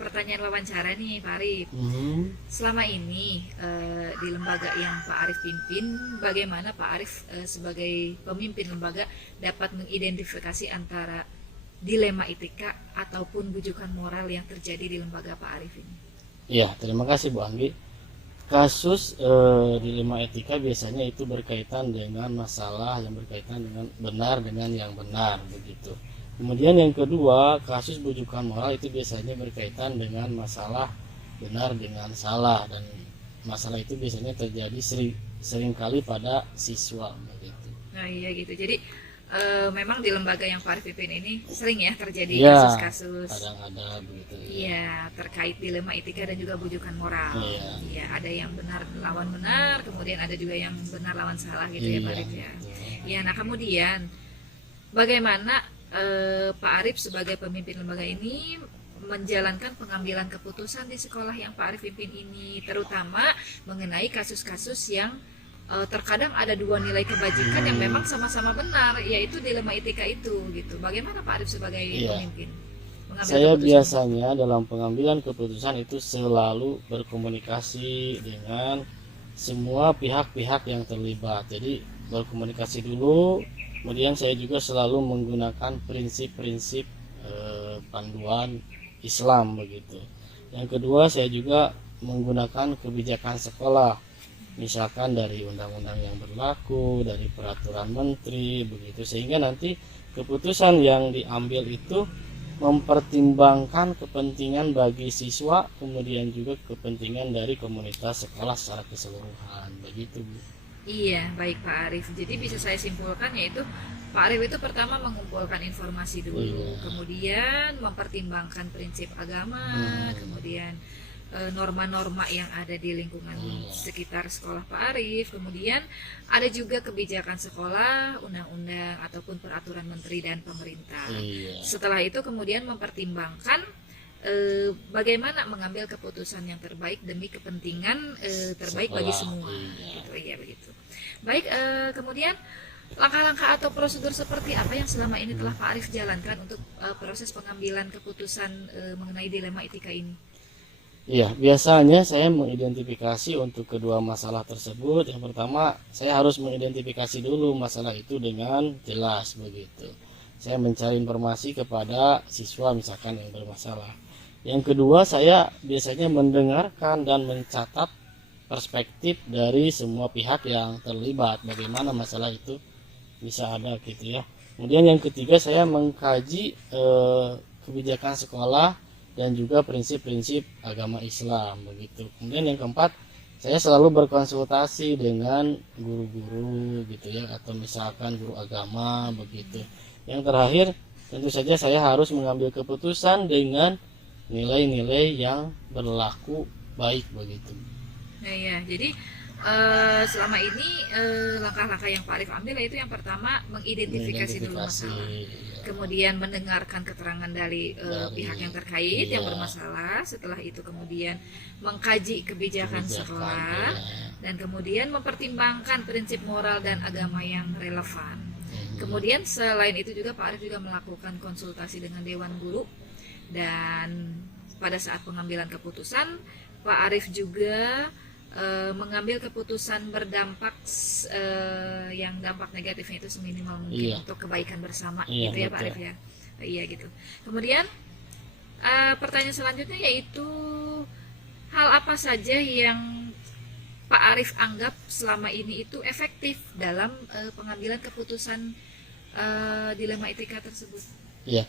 pertanyaan wawancara nih Pak Arif. Selama ini di lembaga yang Pak Arif pimpin, bagaimana Pak Arif sebagai pemimpin lembaga dapat mengidentifikasi antara dilema etika ataupun bujukan moral yang terjadi di lembaga Pak Arif ini? Ya, terima kasih Bu Anggi. Kasus dilema etika biasanya itu berkaitan dengan masalah yang berkaitan dengan benar dengan yang benar begitu. Kemudian yang kedua, kasus bujukan moral itu biasanya berkaitan dengan masalah benar dengan salah, dan masalah itu biasanya terjadi seringkali pada siswa begitu. Nah iya gitu. Jadi memang di lembaga yang Pak Arif pimpin ini sering ya terjadi Ya, kasus-kasus. kadang ada begitu. Iya, terkait dilema etika dan juga bujukan moral. Iya. Iya, ada yang benar lawan benar, kemudian ada juga yang benar lawan salah gitu ya Pak Arif ya. Iya, nah kemudian bagaimana Pak Arif sebagai pemimpin lembaga ini menjalankan pengambilan keputusan di sekolah yang Pak Arif pimpin ini, terutama mengenai kasus-kasus yang terkadang ada dua nilai kebajikan yang memang sama-sama benar, yaitu dilema etika itu gitu. Bagaimana Pak Arif sebagai pemimpin mengambil Saya keputusan? biasanya dalam pengambilan keputusan itu selalu berkomunikasi dengan semua pihak-pihak yang terlibat. Jadi berkomunikasi dulu, kemudian saya juga selalu menggunakan prinsip-prinsip panduan Islam begitu. Yang kedua, saya juga menggunakan kebijakan sekolah, misalkan dari undang-undang yang berlaku, dari peraturan menteri begitu, sehingga nanti keputusan yang diambil itu mempertimbangkan kepentingan bagi siswa, kemudian juga kepentingan dari komunitas sekolah secara keseluruhan, begitu Bu. Iya, baik Pak Arif. Jadi bisa saya simpulkan yaitu Pak Arif itu pertama mengumpulkan informasi dulu, Iya. kemudian mempertimbangkan prinsip agama, kemudian norma-norma yang ada di lingkungan Iya. sekitar sekolah Pak Arif, kemudian ada juga kebijakan sekolah, undang-undang ataupun peraturan menteri dan pemerintah. Iya. Setelah itu kemudian mempertimbangkan bagaimana mengambil keputusan yang terbaik demi kepentingan terbaik bagi Sekolah, semua. iya. Gitu, iya begitu. Baik, kemudian langkah-langkah atau prosedur seperti apa yang selama ini telah Pak Arif jalankan untuk proses pengambilan keputusan mengenai dilema etika ini? Iya, biasanya saya mengidentifikasi untuk kedua masalah tersebut. Yang pertama, saya harus mengidentifikasi dulu masalah itu dengan jelas begitu. Saya mencari informasi kepada siswa misalkan yang bermasalah. Yang kedua, saya biasanya mendengarkan dan mencatat perspektif dari semua pihak yang terlibat, bagaimana masalah itu bisa ada gitu ya. Kemudian yang ketiga, saya mengkaji kebijakan sekolah dan juga prinsip-prinsip agama Islam begitu. Kemudian yang keempat, saya selalu berkonsultasi dengan guru-guru gitu ya, atau misalkan guru agama begitu. Yang terakhir, tentu saja saya harus mengambil keputusan dengan nilai-nilai yang berlaku baik begitu. Nah ya, jadi selama ini langkah-langkah yang Pak Arif ambil yaitu yang pertama mengidentifikasi dulu masalah, kemudian mendengarkan keterangan dari pihak yang terkait yang bermasalah, setelah itu kemudian mengkaji kebijakan sekolah, dan kemudian mempertimbangkan prinsip moral dan agama yang relevan. Kemudian selain itu juga Pak Arif juga melakukan konsultasi dengan Dewan Guru, dan pada saat pengambilan keputusan Pak Arif juga mengambil keputusan berdampak yang dampak negatifnya itu seminimal mungkin untuk kebaikan bersama, gitu ya Pak Arif ya. Iya gitu. Kemudian pertanyaan selanjutnya yaitu hal apa saja yang Pak Arif anggap selama ini itu efektif dalam pengambilan keputusan dilema etika tersebut? Iya.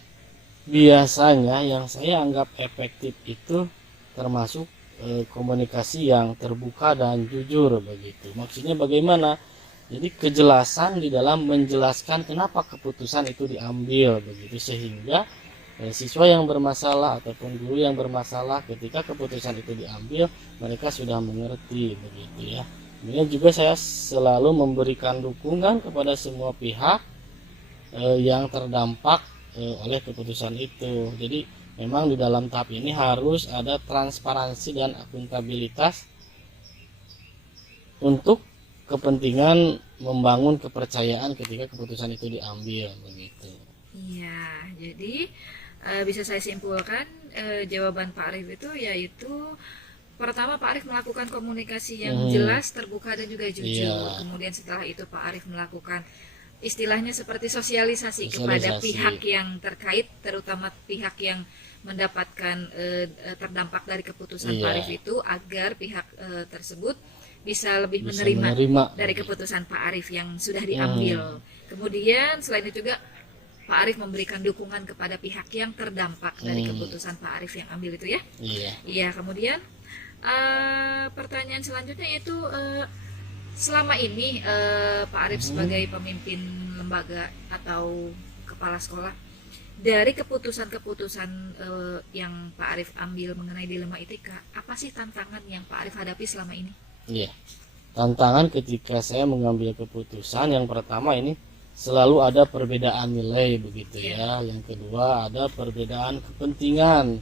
Biasanya yang saya anggap efektif itu termasuk komunikasi yang terbuka dan jujur begitu. Maksudnya bagaimana? Jadi kejelasan di dalam menjelaskan kenapa keputusan itu diambil begitu, sehingga siswa yang bermasalah ataupun guru yang bermasalah ketika keputusan itu diambil mereka sudah mengerti begitu ya. Kemudian juga saya selalu memberikan dukungan kepada semua pihak yang terdampak oleh keputusan itu. Jadi memang di dalam tahap ini harus ada transparansi dan akuntabilitas untuk kepentingan membangun kepercayaan ketika keputusan itu diambil begitu. Iya, jadi bisa saya simpulkan jawaban Pak Arif itu yaitu pertama Pak Arif melakukan komunikasi yang jelas, terbuka dan juga jujur. Kemudian setelah itu Pak Arif melakukan istilahnya seperti sosialisasi kepada pihak yang terkait, terutama pihak yang mendapatkan terdampak dari keputusan Pak Arif itu, agar pihak tersebut bisa lebih menerima dari keputusan Pak Arif yang sudah diambil. Kemudian selain itu juga Pak Arif memberikan dukungan kepada pihak yang terdampak dari keputusan Pak Arif yang ambil itu ya. Iya. Kemudian pertanyaan selanjutnya yaitu selama ini Pak Arif sebagai pemimpin lembaga atau kepala sekolah, dari keputusan-keputusan yang Pak Arif ambil mengenai dilema etika, apa sih tantangan yang Pak Arif hadapi selama ini? Iya, tantangan ketika saya mengambil keputusan yang pertama ini selalu ada perbedaan nilai begitu ya. Yang kedua ada perbedaan kepentingan,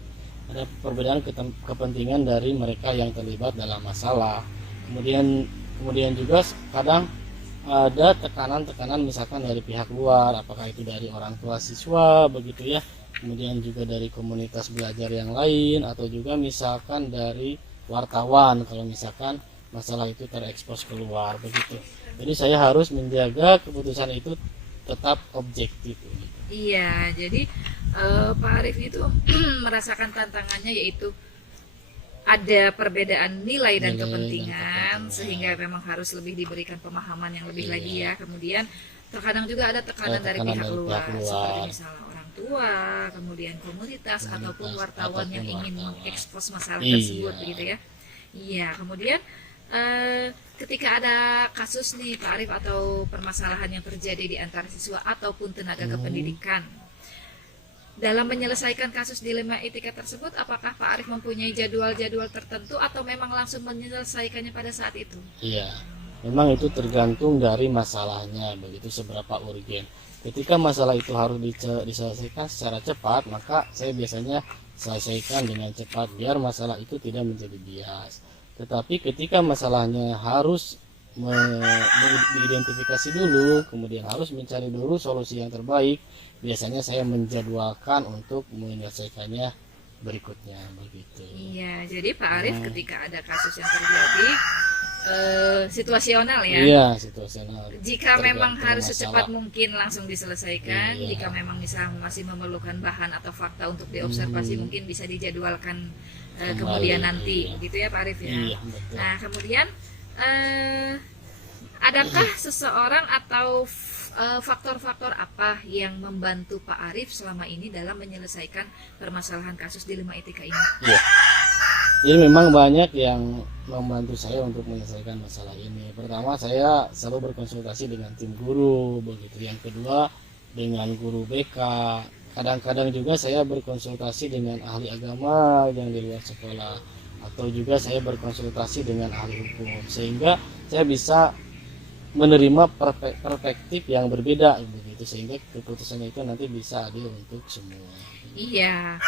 ada perbedaan kepentingan dari mereka yang terlibat dalam masalah. Kemudian juga kadang ada tekanan-tekanan misalkan dari pihak luar, apakah itu dari orang tua siswa begitu ya, kemudian juga dari komunitas belajar yang lain, atau juga misalkan dari wartawan kalau misalkan masalah itu terekspos keluar begitu. Jadi saya harus menjaga keputusan itu tetap objektif begitu. Iya, jadi Pak Arif itu merasakan tantangannya yaitu ada perbedaan nilai dan kepentingan, sehingga memang harus lebih diberikan pemahaman yang lebih lagi ya. Kemudian Terkadang juga ada tekanan dari tekanan pihak dari luar, pihak luar. seperti misalnya orang tua, kemudian komunitas ataupun wartawan yang ingin wartawan. mengekspos masalah Iya. tersebut begitu ya. Iya, kemudian ketika ada kasus nih Pak Arief atau permasalahan yang terjadi di antara siswa ataupun tenaga kependidikan, dalam menyelesaikan kasus dilema etika tersebut, apakah Pak Arief mempunyai jadwal-jadwal tertentu atau memang langsung menyelesaikannya pada saat itu? Iya, memang itu tergantung dari masalahnya, begitu seberapa urgen. Ketika masalah itu harus diselesaikan secara cepat, maka saya biasanya selesaikan dengan cepat biar masalah itu tidak menjadi bias. Tetapi ketika masalahnya harus diidentifikasi dulu, kemudian harus mencari dulu solusi yang terbaik, biasanya saya menjadwalkan untuk menyelesaikannya berikutnya begitu. Iya, jadi Pak Arief ketika ada kasus yang terjadi situasional ya. Iya, situasional. Jika memang Tergantung harus secepat masalah. mungkin langsung diselesaikan. Iya. Jika memang misalnya masih memerlukan bahan atau fakta untuk diobservasi, mungkin bisa dijadwalkan Kembali, kemudian nanti, iya. gitu ya Pak Arief ya. Iya, betul. Nah, kemudian adakah seseorang atau faktor-faktor apa yang membantu Pak Arief selama ini dalam menyelesaikan permasalahan kasus dilema etika ini? Iya. Jadi memang banyak yang membantu saya untuk menyelesaikan masalah ini. Pertama, saya selalu berkonsultasi dengan tim guru, begitu. Yang kedua, dengan guru BK. Kadang-kadang juga saya berkonsultasi dengan ahli agama yang di luar sekolah, atau juga saya berkonsultasi dengan ahli hukum, sehingga saya bisa menerima perspektif yang berbeda, begitu, sehingga keputusannya itu nanti bisa adil untuk semua. Iya,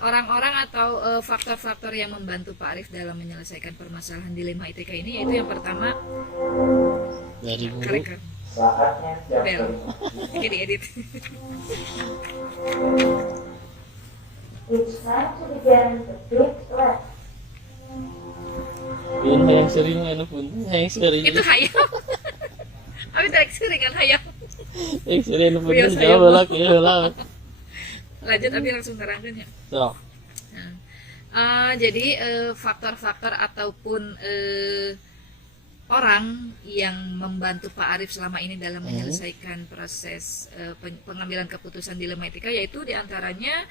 orang-orang atau faktor-faktor yang membantu Pak Arief dalam menyelesaikan permasalahan dilema etika ini yaitu yang pertama Dari guru, rekan bel, ini diedit. It's time to begin the big lesson. yun yang sering ano pun, yang sering, Itu hayam. Abi tarik sering kan hayam. yang sering ano pun, Iya, saya jawab mau. lah, kaya lah. Lanjut Abi langsung terangkan ya. So, Jadi faktor-faktor ataupun orang yang membantu Pak Arief selama ini dalam menyelesaikan proses pengambilan keputusan dilema etika yaitu diantaranya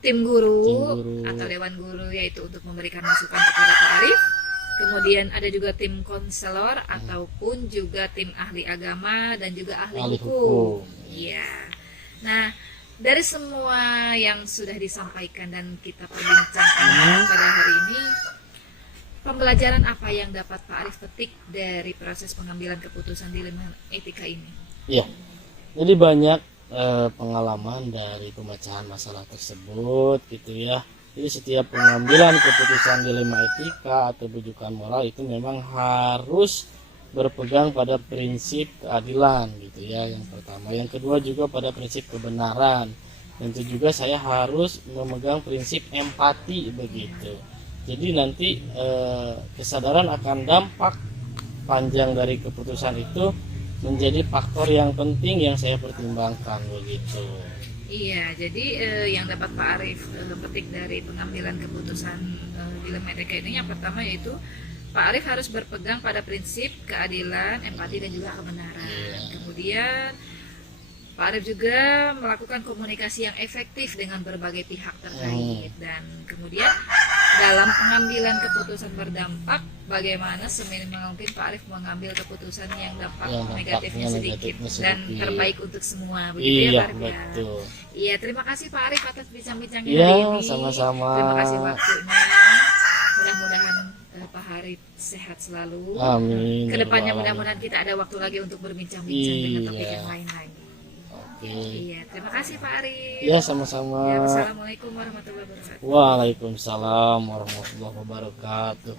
tim guru, Tim guru. atau dewan guru, yaitu untuk memberikan masukan kepada Pak Arief. Kemudian ada juga tim konselor ataupun juga tim ahli agama dan juga ahli Ahli hukum. hukum. Iya. Nah, dari semua yang sudah disampaikan dan kita perbincangkan pada hari ini, pembelajaran apa yang dapat Pak Arief petik dari proses pengambilan keputusan dilema etika ini? iya. Jadi banyak pengalaman dari pemecahan masalah tersebut, gitu ya. Jadi setiap pengambilan keputusan dilema etika atau rujukan moral itu memang harus berpegang pada prinsip keadilan, gitu ya, yang pertama. Yang kedua juga pada prinsip kebenaran. Tentu juga saya harus memegang prinsip empati, begitu. Jadi nanti kesadaran akan dampak panjang dari keputusan itu menjadi faktor yang penting yang saya pertimbangkan, begitu. Iya, jadi yang dapat Pak Arief petik dari pengambilan keputusan dilema etika ini yang pertama yaitu Pak Arief harus berpegang pada prinsip keadilan, empati dan juga kebenaran. Kemudian Pak Arief juga melakukan komunikasi yang efektif dengan berbagai pihak terkait dan kemudian dalam pengambilan keputusan berdampak bagaimana seminimal mungkin Pak Arief mengambil keputusan yang dampak Yang negatifnya dampaknya sedikit negatifnya dan sedikit. terbaik untuk semua, begitu ya Iya, Pak Arief ya? betul. Iya, terima kasih Pak Arief atas bincang-bincangnya Iya, hari ini. sama-sama. Terima kasih waktunya. Mudah-mudahan Pak Arief sehat selalu. Amin. Kedepannya Ya Rabbal mudah-mudahan kita ada waktu lagi untuk berbincang-bincang dengan topik Iya. yang lain lagi. Oke. Iya, terima kasih Pak Arief. Ya, sama-sama. Ya, wassalamualaikum warahmatullahi wabarakatuh. Waalaikumsalam warahmatullahi wabarakatuh.